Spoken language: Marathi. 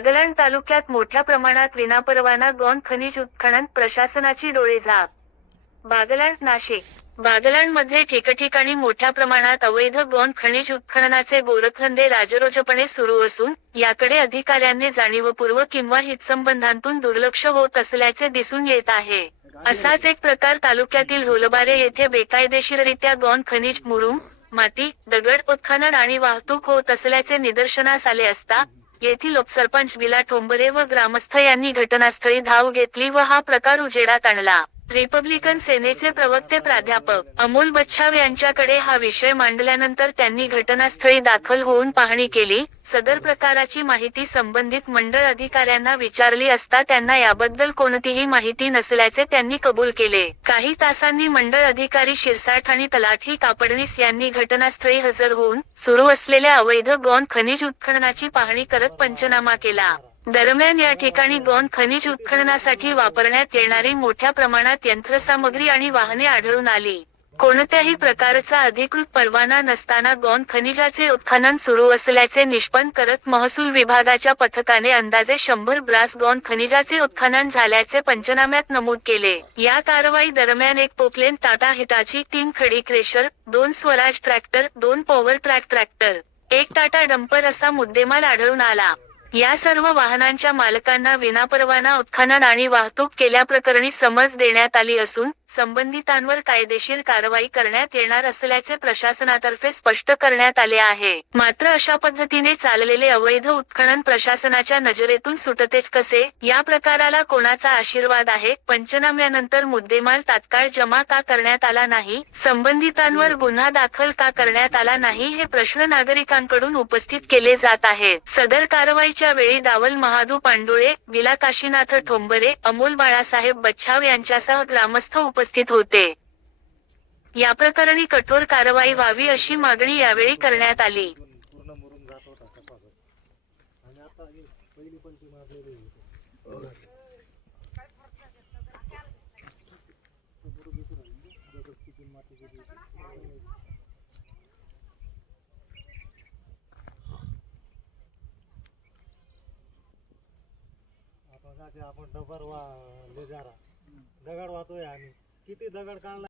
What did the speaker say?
बागलाण तालुक्यात मोठ्या प्रमाणात विनापरवाना गौण खनिज उत्खनन, प्रशासनाची डोळेझाक. बागलाण, नाशिक. बागलाणमध्ये ठिकठिकाणी मोठ्या प्रमाणात अवैध गौण खनिज उत्खननाचे गोरखधंदे राजरोजपणे सुरू असून, याकडे अधिकाऱ्यांनी जाणीवपूर्वक किंवा हितसंबंधांतून दुर्लक्ष होत असल्याचे दिसून येत आहे. असाच एक प्रकार तालुक्यातील ढोलबारे येथे बेकायदेशीररित्या गौण खनिज, मुरुम, माती, दगड उत्खनन आणि वाहतूक होत असल्याचे निदर्शनास आले असता, येथील उपसरपंच विला ठोंबरे व ग्रामस्थ यांनी घटनास्थळी धाव घेतली व हा प्रकार उजेडात आणला. रिपब्लिकन सेनेचे प्रवक्ते प्राध्यापक अमोल बच्छाव यांच्याकडे हा विषय मांडल्यानंतर त्यांनी घटनास्थळी दाखल होऊन पाहणी केली. सदर प्रकाराची माहिती संबंधित मंडळ अधिकाऱ्यांना विचारली असता त्यांना याबद्दल कोणतीही माहिती नसल्याचे त्यांनी कबूल केले. काही तासांनी मंडळ अधिकारी शिरसाठ आणि तलाठी कापडणीस यांनी घटनास्थळी हजर होऊन, सुरू असलेल्या अवैध गौण खनिज उत्खननाची पाहणी करत पंचनामा केला. दरम्यान या ठिकाणी गौण खनिज उत्खननासाठी वापरण्यात येणारी मोठ्या प्रमाणात यंत्रसामग्री आणि वाहने आढळून आली. कोणत्याही प्रकारचा अधिकृत परवाना नसताना गौण खनिजाचे उत्खनन सुरू असल्याचे निष्पन्न करत महसूल विभागाच्या पथकाने अंदाजे 100 ब्रास गौण खनिजाचे उत्खनन झाल्याचे पंचनाम्यात नमूद केले. या कारवाई दरम्यान एक पोकलेन टाटा हिटाची 3 खडी crusher, 2 Swaraj tractor, 2 power track tractor, 1 Tata dumper असा मुद्देमाल आढळून आला. या सर्व वाहनांच्या मालकांना विनापरवाना उत्खनन आणि वाहतूक केल्याप्रकरणी समज देण्यात आली असून, संबंधितांवर कायदेशीर कारवाई करण्यात येणार असल्याचे प्रशासनातर्फे स्पष्ट करण्यात आले आहे. मात्र अशा पद्धतीने चाललेले अवैध उत्खनन प्रशासनाच्या नजरेतून सुटतेच कसे? या प्रकाराला कोणाचा आशीर्वाद आहे? पंचनाम्यानंतर मुद्देमाल तात्काळ जमा का करण्यात आला नाही? संबंधितांवर गुन्हा दाखल का करण्यात आला नाही? हे प्रश्न नागरिकांकडून उपस्थित केले जात आहेत. सदर कारवाईच्या वेळी दावल महादू पांडुळे, विला काशीनाथ ठोंबरे, अमोल बाळासाहेब बच्छाव यांच्यासह ग्रामस्थ उपस्थित होते. याप्रकरणी कठोर कारवाई व्हावी अशी मागणी यावेळी करण्यात आली. आपण दगड वाहतोय आम्ही किती दगड काढला